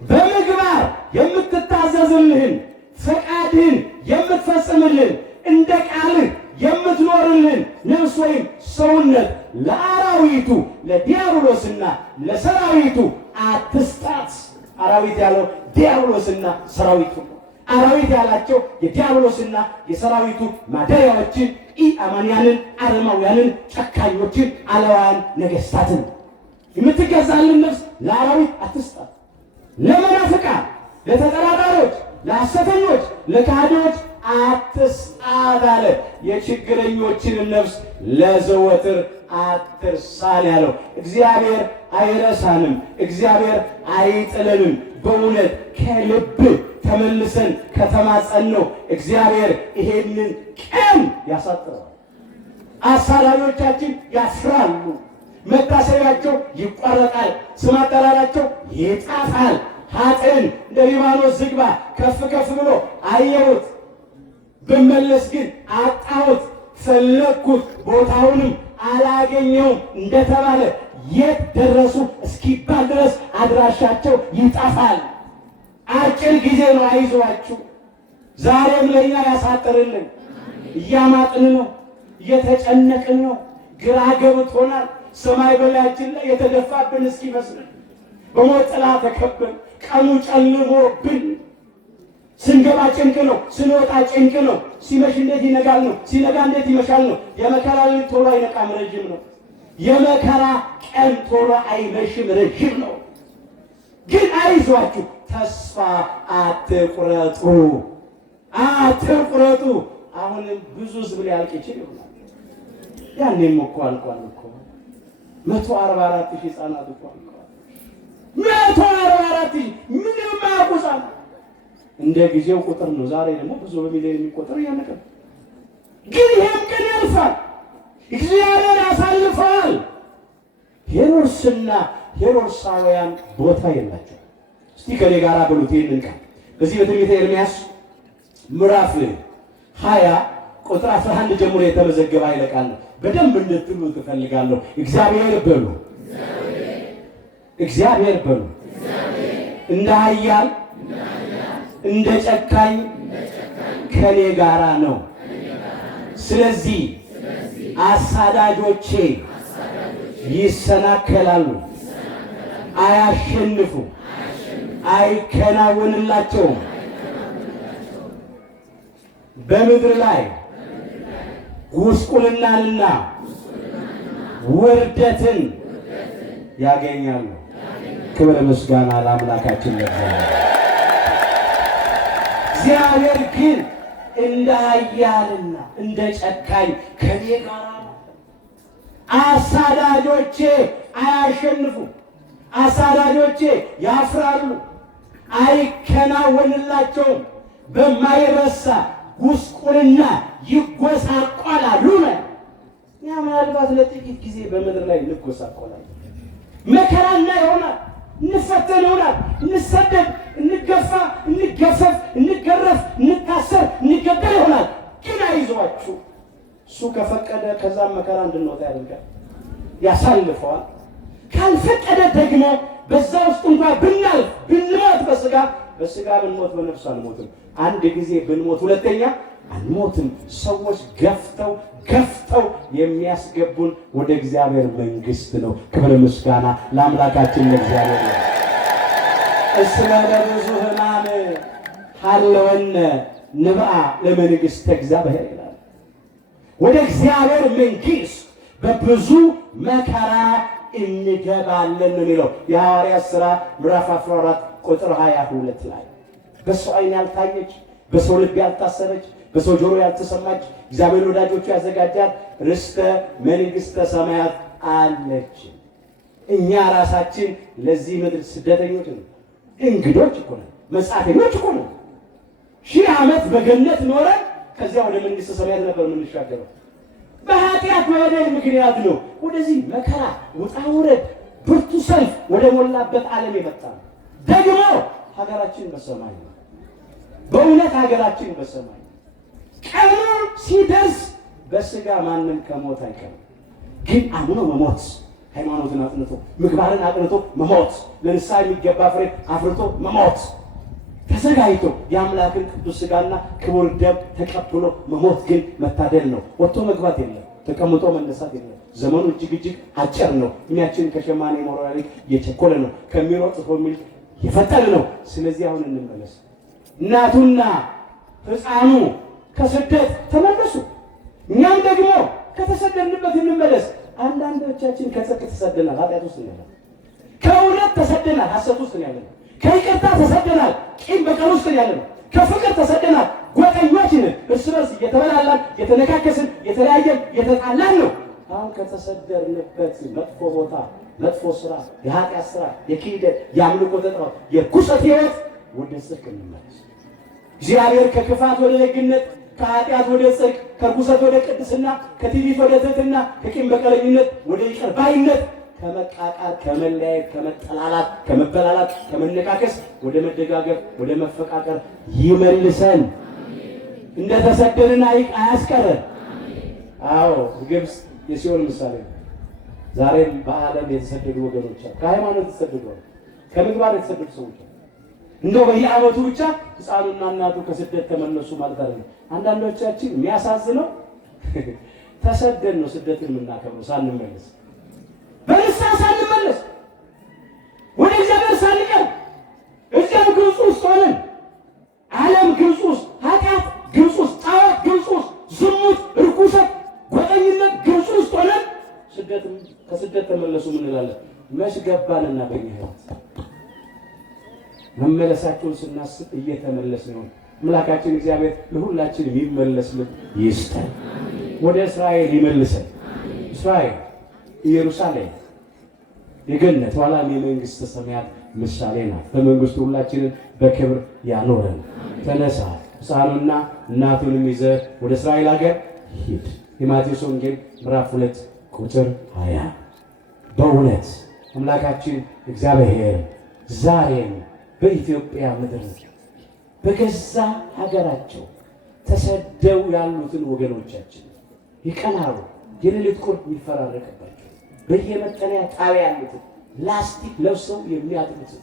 በምግባር የምትታዘዝልህን ፈቃድህን የምትፈጽምልን እንደ ቃልህ የምትኖርልን ነፍስ ወይም ሰውነት ለአራዊቱ ለዲያብሎስና ለሰራዊቱ አትስጣት። ሰራዊቱ ነው። አራዊት ያላቸው የዲያብሎስና የሰራዊቱ ማደሪያዎችን ኢአማንያንን፣ አረማውያንን፣ ጨካኞችን፣ አለዋን ነገስታትን የምትገዛልን ነፍስ ለአራዊት አትስጣት፣ ለመናፍቃን፣ ለተጠራጣሪዎች፣ ለሐሰተኞች፣ ለካህዲዎች አትስጣት አለ። የችግረኞችን ነፍስ ለዘወትር አትርሳን ያለው እግዚአብሔር አይረሳንም፣ እግዚአብሔር አይጥለንም። በእውነት ከልብ ተመልሰን ከተማጸነው እግዚአብሔር ይሄንን ቀን ያሳጥረዋል። አሳዳጆቻችን ያፍራሉ፣ መታሰቢያቸው ይቋረጣል፣ ስም አጠራራቸው ይጣፋል። ኃጥእን እንደ ሊባኖስ ዝግባ ከፍ ከፍ ብሎ አየሁት፣ ብመለስ ግን አጣሁት፣ ፈለግኩት ቦታውንም አላገኘውም እንደተባለ የት ደረሱ እስኪባል ድረስ አድራሻቸው ይጠፋል። አጭር ጊዜ ነው፣ አይዟችሁ። ዛሬም ለእኛ ያሳጥርልን። እያማጥን ነው፣ እየተጨነቅን ነው፣ ግራ ገብቶናል። ሰማይ በላያችን ላይ የተደፋብን እስኪመስል በሞት ጥላ ተከበን ቀኑ ጨልሞብን ስንገባ ጭንቅ ነው፣ ስንወጣ ጭንቅ ነው። ሲመሽ እንዴት ይነጋል ነው፣ ሲነጋ እንዴት ይመሻል ነው። የመከራ ሌሊት ቶሎ አይነቃም፣ ረዥም ነው። የመከራ ቀን ቶሎ አይመሽም፣ ረዥም ነው። ግን አይዟችሁ፣ ተስፋ አትቁረጡ፣ አትቁረጡ። አሁንም ብዙ ሕዝብ ሊያልቅ ይችል ይሆናል። ያኔም እኮ አልቋል እኮ 144,000 ሕፃናት እኮ አልቋል። 144,000 ምንም ማያውቁሳል። እንደ ጊዜው ቁጥር ነው። ዛሬ ደግሞ ብዙ በሚሊዮን የሚቆጠር እያለቀ ነው። ግን ይሄም ቀን ያልፋል። እግዚአብሔር ያሳልፈዋል። ሄሮድስና ሄሮድሳውያን ቦታ የላቸው። እስቲ ከኔ ጋር በሉት ይህንን ቃል በዚህ በትንቢተ ኤርምያስ ምዕራፍ 20 ቁጥር 11 ጀምሮ የተመዘገበ ኃይለ ቃል ነው። በደንብ እንድትሉ ትፈልጋለሁ። እግዚአብሔር በሉ፣ እግዚአብሔር በሉ። እንደ ኃያል እንደ ጨካኝ ከኔ ጋራ ነው። ስለዚህ አሳዳጆቼ ይሰናከላሉ፣ አያሸንፉ፣ አይከናወንላቸውም። በምድር ላይ ጉስቁልናንና ውርደትን ያገኛሉ። ክብር ምስጋና ለአምላካችን ለእግዚአብሔር። እግዚአብሔር ግን እንደ ኃያልና እንደ ጨካኝ ከኔ ጋር ነው። አሳዳጆቼ አያሸንፉ፣ አሳዳጆቼ ያፍራሉ፣ አይከናወንላቸውም። በማይረሳ ጉስቁልና ይጎሳቆላሉ። እኛ ምናልባት ለጥቂት ጊዜ በምድር ላይ እንጎሳቆላለን። መከራና ይሆናል፣ እንፈተን ይሆናል፣ እንሰደድ፣ እንገፋ፣ እንገፈፍ፣ እንገረፍ፣ እንታሰር፣ እንገደል ይሆናል። ግን አይዟችሁ፣ እሱ ከፈቀደ ከዛም መከራ እንድንወጣ ያደርጋል፣ ያሳልፈዋል። ካልፈቀደ ደግሞ በዛ ውስጥ እንኳን ብናልፍ ብንሞት በስጋ ብንሞት በነፍስ አንሞትም። አንድ ጊዜ ብንሞት ሁለተኛ አንሞትም። ሰዎች ገፍተው የሚያስገቡን ወደ እግዚአብሔር መንግስት ነው። ክብር ምስጋና ለአምላካችን ለእግዚአብሔር ነው። እስመ ለብዙ ሕማም ሀለወነ ንብአ ለመንግሥተ እግዚአብሔር ይላል። ወደ እግዚአብሔር መንግስት በብዙ መከራ እንገባለን ነው የሚለው የሐዋርያት ሥራ ምዕራፍ 14 ቁጥር 22 ላይ በሰው ዓይን ያልታየች፣ በሰው ልብ ያልታሰበች፣ በሰው ጆሮ ያልተሰማች እግዚአብሔር ወዳጆቹ ያዘጋጃት ርስተ መንግሥተ ሰማያት አለች። እኛ ራሳችን ለዚህ ምድር ስደተኞች ነን፣ እንግዶች እኮ ነን፣ መጻተኞች እኮ ነን። 1000 ዓመት በገነት ኖረን ከዚያ ወደ መንግሥተ ሰማያት ነበር የምንሻገረው። በኃጢአት በበደል ምክንያት ነው ወደዚህ መከራ፣ ውጣ ውረድ፣ ብርቱ ሰልፍ ወደ ሞላበት ዓለም የመጣ ነው። ደግሞ ሀገራችን በሰማይ ነው። በእውነት ሀገራችን በሰማይ ነው። ቀኑ ሲደርስ በስጋ ማንም ከሞት አይቀርም። ግን አምኖ መሞት፣ ሃይማኖትን አጥንቶ ምግባርን አጥንቶ መሞት፣ ለንስሐ የሚገባ ፍሬ አፍርቶ መሞት፣ ተዘጋጅቶ የአምላክን ቅዱስ ስጋና ክቡር ደም ተቀብሎ መሞት ግን መታደል ነው። ወጥቶ መግባት የለም፣ ተቀምጦ መነሳት የለም። ዘመኑ እጅግ አጭር ነው። እኛችን ከሸማኔ ሞራሪ የቸኮለ ነው፣ ከሚሮጥ ሆሚል የፈጠነ ነው። ስለዚህ አሁን እንመለስ። እናቱና ሕፃኑ ከስደት ተመለሱ። እኛም ደግሞ ከተሰደድንበት እንመለስ። አንዳንዶቻችን ከጽድቅ ተሰደናል፣ ኃጢአት ውስጥ ያለን። ከእውነት ተሰደናል፣ ሐሰት ውስጥ ያለን። ከይቅርታ ተሰደናል፣ ቂም በቀል ውስጥ ያለን። ከፍቅር ተሰደናል፣ ጎጠኞች ነን። እርስ በርስ እየተበላላን የተነካከስን የተለያየን የተጣላን ነው። አሁን ከተሰደርንበት መጥፎ ቦታ፣ መጥፎ ስራ፣ የኃጢአት ስራ፣ የክህደት፣ የአምልኮ ተጣዖት፣ የርኩሰት ሕይወት ወደ ጽድቅ እንመለስ። እግዚአብሔር ከክፋት ወደ ደግነት፣ ከኃጢአት ወደ ጽድቅ፣ ከርኩሰት ወደ ቅድስና፣ ከትዕቢት ወደ ትሕትና፣ ከቂም በቀለኝነት ወደ ይቅር ባይነት፣ ከመቃቃር፣ ከመለያየት፣ ከመጠላላት፣ ከመበላላት፣ ከመነካከስ ወደ መደጋገፍ፣ ወደ መፈቃቀር ይመልሰን። እንደተሰደድን አያስቀረን። አዎ ግብፅ የሲኦል ምሳሌ ነው። ዛሬም በዓለም የተሰደዱ ወገኖች አሉ። ከሃይማኖት የተሰደዱ አሉ። ከምግባር የተሰደዱ ሰዎች አሉ። እንደው በየዓመቱ ብቻ ሕፃኑና እናቱ ከስደት ተመለሱ ማለት አይደለም። አንዳንዶቻችን የሚያሳዝነው ተሰደን ነው ስደትን የምናከብረው ሳንመለስ፣ በንስሐ ሳንመለስ፣ ወደ እግዚአብሔር ሳንቀርብ፣ እዚያም ግብፅ ውስጥ ሆነን ዓለም ግብፅ ውስጥ፣ ኃጢአት ግብፅ ውስጥ፣ ጣዖት ግብፅ ውስጥ፣ ዝሙት፣ ርኩሰት፣ ጎጠኝነት ግብፅ ውስጥ ሆነን ከስደት ተመለሱ እንላለን። መች ገባንና በእኛ ሕይወት መመለሳቸውን ስናስብ እየተመለስ ነው። አምላካችን እግዚአብሔር ለሁላችን የሚመለስ ልብ ይስጠን። ወደ እስራኤል ይመልሰን። እስራኤል ኢየሩሳሌም የገነት ኋላም የመንግስተ ሰማያት ምሳሌ ናት። በመንግስቱ ሁላችንን በክብር ያኖረን። ተነሳ፣ ሕፃኑና እናቱንም ይዘህ ወደ እስራኤል ሀገር ሂድ። የማቴዎስ ወንጌል ምዕራፍ 2 ቁጥር 20። በእውነት አምላካችን እግዚአብሔር ዛሬም በኢትዮጵያ ምድር በገዛ ሀገራቸው ተሰደው ያሉትን ወገኖቻችን ይቀናሉ። የሌሊት ቁርጥ የሚፈራረቅባቸው በየመጠለያ ጣቢያ ያሉትን ላስቲክ ለብሰው የሚያጥኑትን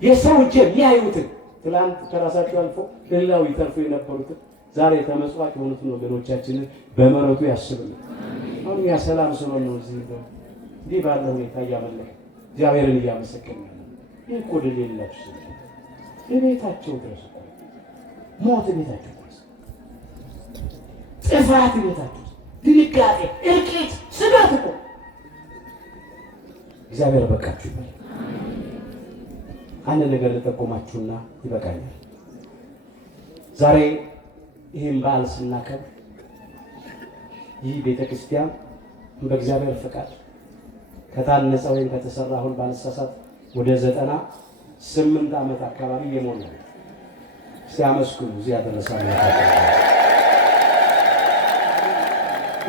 የሰው እጅ የሚያዩትን ትላንት ከራሳቸው አልፎ ለሌላው ይተርፉ የነበሩትን ዛሬ ተመጽዋች የሆኑትን ወገኖቻችንን በምሕረቱ ያስብልን። አሁን ያ ሰላም ስለሆነ ነው እዚህ እንዲህ ባለ ሁኔታ እያመለከ እግዚአብሔርን እያመሰገን ያለ። ይህ እኮ ድል የሌላቸው ሰዎች የቤታቸው ድረስ ሞት ቤታቸው ድረስ፣ ጥፋት ቤታቸው፣ ድንጋጤ፣ እልቂት፣ ስጋት እኮ እግዚአብሔር በቃችሁ ይበል። አንድ ነገር ልጠቆማችሁና ይበቃኛል። ዛሬ ይህን በዓል ስናከብር ይህ ቤተክርስቲያን በእግዚአብሔር ፈቃድ ከታነጸ ወይም ከተሰራ አሁን ባልሳሳት ወደ 98 ዓመት አካባቢ የሞላ ሲያመስግኑ እዚህ ያደረሳሉ።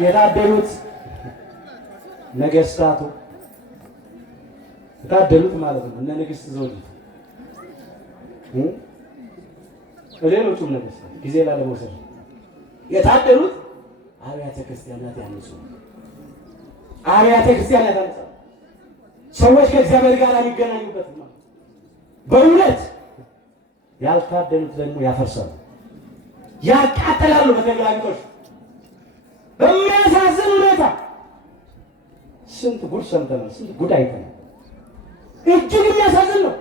የታደሉት ነገስታቱ የታደሉት ማለት ነው እነ ንግስት ዘውዲቱ ሌሎቹም ነገስታት ጊዜ ላለመውሰድ የታደሉት አብያተ ክርስቲያናት ያነጹ አብያተ ክርስቲያናት ያነጹ ሰዎች ከእግዚአብሔር ጋር የሚገናኙበት ነው። በእውነት ያልታደሉት ደግሞ ያፈርሳሉ፣ ያቃጠላሉ። በተገላቢጦሽ በሚያሳዝን ሁኔታ ስንት ጉድ ሰምተናል፣ ስንት ጉድ አይተናል። እጅግ የሚያሳዝን ነው።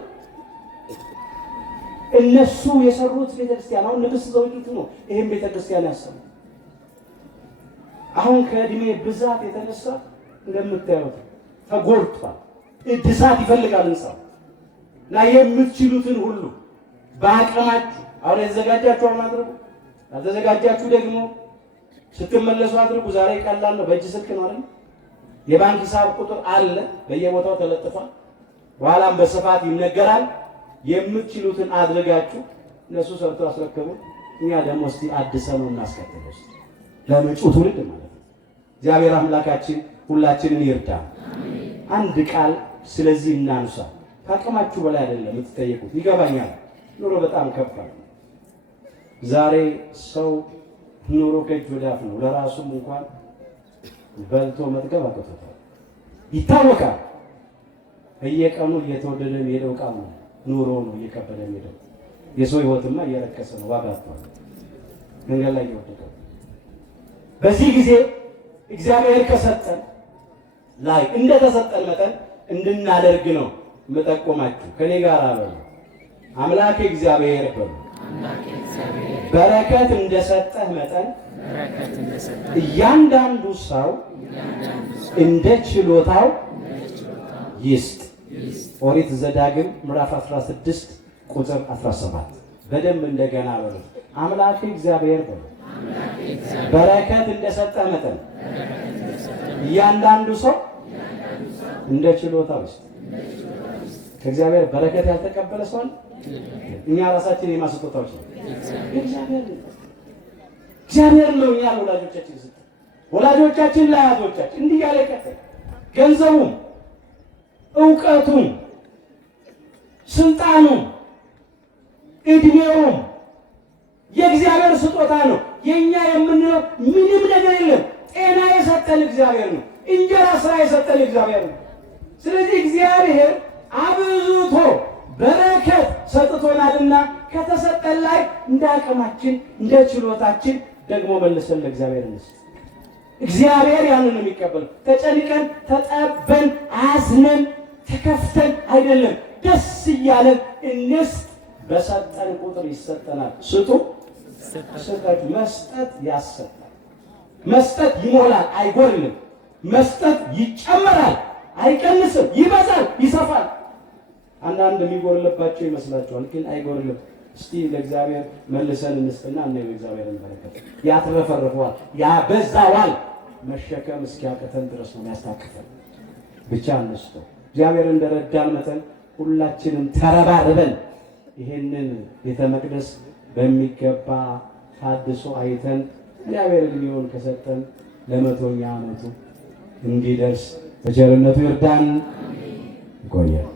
እነሱ የሰሩት ቤተክርስቲያን አሁን ንግስት ዘውዲቱ ነው ይሄን ቤተክርስቲያን ያሰሩት። አሁን ከእድሜ ብዛት የተነሳ እንደምታዩት ተጎድቷል። እድሳት ይፈልጋል ህንጻው እና የምትችሉትን ሁሉ በአቅማችሁ አሁን የተዘጋጃችሁ አሁን አድርጉ፣ ያልተዘጋጃችሁ ደግሞ ስትመለሱ አድርጉ። ዛሬ ቀላል ነው፣ በእጅ ስልክ ነው አይደል? የባንክ ሂሳብ ቁጥር አለ በየቦታው ተለጥፏል። በኋላም በስፋት ይነገራል። የምትችሉትን አድርጋችሁ እነሱ ሰርቶ አስረከቡ። እኛ ደግሞ እስቲ አድሰነው እናስከተለው ለመጪው ትውልድ ማለት ነው። እግዚአብሔር አምላካችን ሁላችንን ይርዳ። አንድ ቃል ስለዚህ እናንሳ። ከአቅማችሁ በላይ አይደለም የምትጠየቁት፣ ይገባኛል። ኑሮ በጣም ከባድ ነው። ዛሬ ሰው ኑሮ ከእጅ ወደ አፍ ነው። ለራሱም እንኳን በልቶ መጥገብ አቅቶታል፣ ይታወቃል። በየቀኑ እየተወደደ የሚሄደው ዕቃ ነው፣ ኑሮ ነው እየከበደ የሚሄደው። የሰው ሕይወትማ እየረከሰ ነው፣ ዋጋ አጥቷል፣ መንገድ ላይ እየወደቀ። በዚህ ጊዜ እግዚአብሔር ከሰጠን ላይ እንደተሰጠን መጠን እንድናደርግ ነው የምጠቆማችሁ። ከኔ ጋር በሉ አምላክ እግዚአብሔር በሉ በረከት እንደሰጠህ መጠን እያንዳንዱ ሰው እንደ ችሎታው ይስጥ። ኦሪት ዘዳግም ምዕራፍ 16 ቁጥር 17። በደንብ እንደገና በሉ። አምላክ እግዚአብሔር በሉ በረከት እንደሰጠህ መጠን እያንዳንዱ ሰው እንደ ችሎታው ይስጥ። ከእግዚአብሔር በረከት ያልተቀበለ ሰው አለ? እኛ ራሳችን የማስቆጣዎች ነው። እግዚአብሔር ነው እኛ ወላጆቻችን ይስጥ። ወላጆቻችን ለአያቶቻችን እንዲህ ያለ ቀጥል። ገንዘቡም፣ ዕውቀቱም፣ ስልጣኑም፣ እድሜውም የእግዚአብሔር ስጦታ ነው። የኛ የምንለው ምንም ነገር የለም። ጤና የሰጠን እግዚአብሔር ነው። እንጀራ ስራ የሰጠን እግዚአብሔር ነው። ስለዚህ እግዚአብሔር አብዝቶ በረከት ሰጥቶናልና ከተሰጠን ላይ እንደ አቅማችን እንደ ችሎታችን ደግሞ መልሰን ለእግዚአብሔር እንስጥ። እግዚአብሔር ያንን ነው የሚቀበለው። ተጨንቀን ተጠበን አዝነን ተከፍተን አይደለም፣ ደስ እያለን እንስጥ። በሰጠን ቁጥር ይሰጠናል። ስጡ፣ ስጠት። መስጠት ያሰጣል። መስጠት ይሞላል፣ አይጎልም። መስጠት ይጨመራል፣ አይቀንስም። ይበዛል፣ ይሰፋል። አንዳንድ የሚጎልባቸው ይመስላችኋል፣ ግን አይጎልም። እስቲ ለእግዚአብሔር መልሰን እንስጥና እናየው እግዚአብሔርን በረከት። ያትረፈርፈዋል፣ ያበዛዋል። መሸከም እስኪያቅተን ድረስ ነው ያስታቅፈን። ብቻ እንስጥ። እግዚአብሔር እንደረዳን መጠን ሁላችንም ተረባርበን ይሄንን ቤተ መቅደስ በሚገባ ታድሶ አይተን እግዚአብሔር ዕድሜውን ከሰጠን ለ100ኛ ዓመቱ እንዲደርስ በቸርነቱ ይርዳን። ይቆያል።